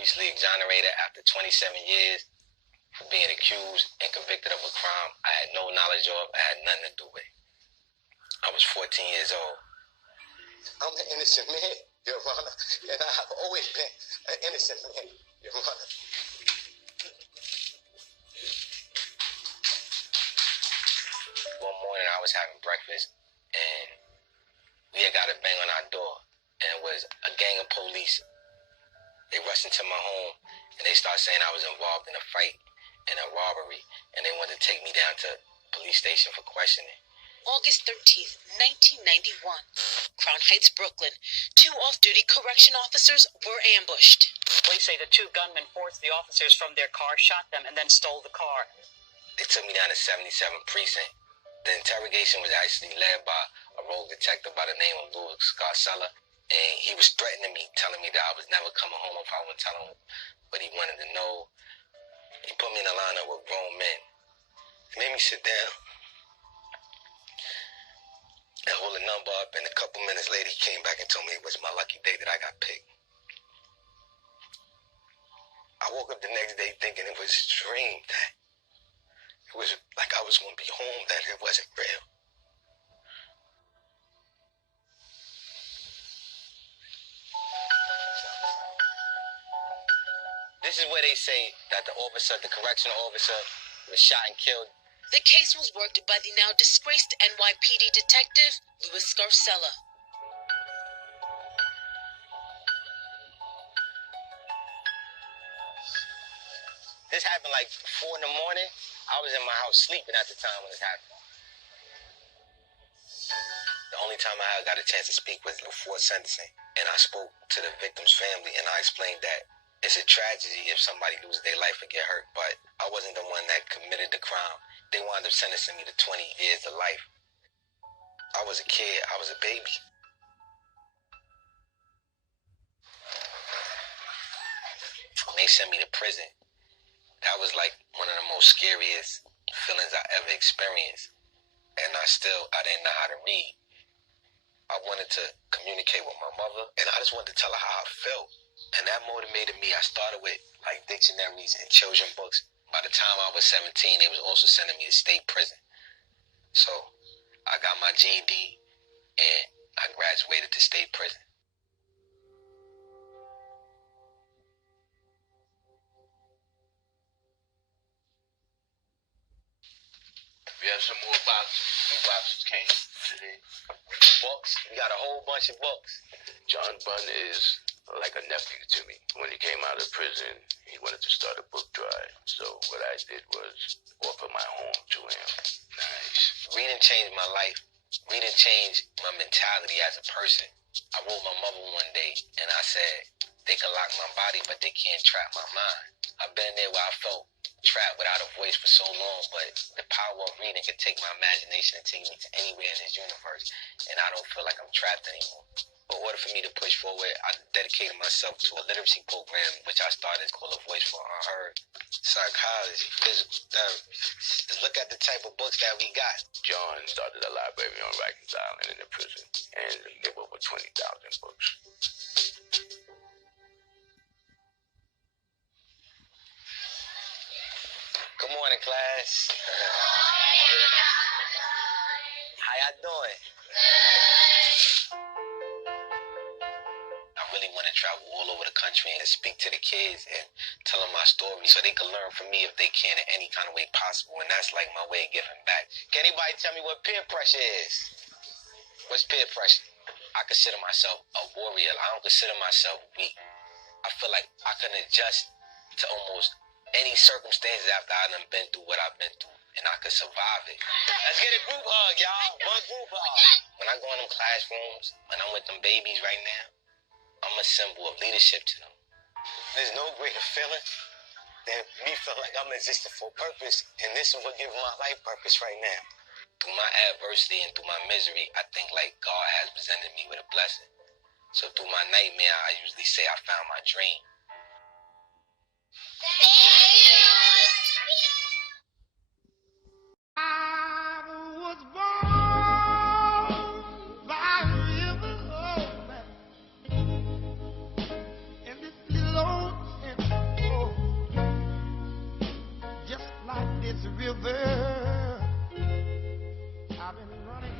recently exonerated after 27 years for being accused and convicted of a crime I had no knowledge of, I had nothing to do with. I was 14 years old. I'm an innocent man, Your Honor, and I have always been an innocent man, Your Honor. One morning I was having breakfast and we had got a bang on our door, and it was a gang of police. They rushed into my home and they started saying I was involved in a fight and a robbery, and they wanted to take me down to the police station for questioning. August 13th, 1991. Crown Heights, Brooklyn. 2 off-duty correction officers were ambushed. Police say the 2 gunmen forced the officers from their car, shot them, and then stole the car. They took me down to 77th Precinct. The interrogation was actually led by a rogue detective by the name of Louis Scarcella, and he was threatening me, telling me that I was never coming home if I wouldn't tell him what he wanted to know. He put me in a lineup with grown men. He made me sit down and hold a number up, and a couple minutes later he came back and told me it was my lucky day that I got picked. I woke up the next day thinking it was a dream, that it was like I was going to be home, that it wasn't real. This is where they say that the correctional officer was shot and killed. The case was worked by the now disgraced NYPD detective, Louis Scarcella. This happened like 4 in the morning. I was in my house sleeping at the time when this happened. The only time I got a chance to speak was before sentencing. And I spoke to the victim's family, and I explained that it's a tragedy if somebody loses their life or get hurt, but I wasn't the one that committed the crime. They wound up sentencing me to 20 years of life. I was a kid. I was a baby. When they sent me to prison, that was like one of the most scariest feelings I ever experienced. And I didn't know how to read. I wanted to communicate with my mother, and I just wanted to tell her how I felt. And that motivated me. I started with like dictionaries and children's books. By the time I was 17, they was also sending me to state prison. So I got my GED and I graduated to state prison. We have some more boxes. New boxes came today. Books. We got a whole bunch of books. John Bunn is like a nephew to me. When he came out of prison, he wanted to start a book drive. So what I did was offer my home to him. Nice. Reading changed my life. Reading changed my mentality as a person. I wrote my mother one day and I said, they can lock my body, but they can't trap my mind. I've been there where I felt trapped without a voice for so long, but the power of reading can take my imagination and take me to anywhere in this universe, and I don't feel like I'm trapped anymore. In order for me to push forward, I dedicated myself to a literacy program, which I started called A Voice for Unheard. Psychology, physical therapy. Just look at the type of books that we got. John started a library on Rikers Island in the prison, and he gave over 20,000 books. Good morning, class. How y'all doing? I really want to travel all over the country and speak to the kids and tell them my story so they can learn from me if they can in any kind of way possible. And that's like my way of giving back. Can anybody tell me what peer pressure is? What's peer pressure? I consider myself a warrior. I don't consider myself weak. I feel like I can adjust to almost any circumstances after I done been through what I've been through, and I could survive it. Let's get a group hug, y'all. One group hug. When I go in them classrooms, when I'm with them babies right now, I'm a symbol of leadership to them. There's no greater feeling than me feeling like I'm existing for a purpose, and this is what gives my life purpose right now. Through my adversity and through my misery, I think like God has presented me with a blessing. So through my nightmare, I usually say I found my dream. together. I've been running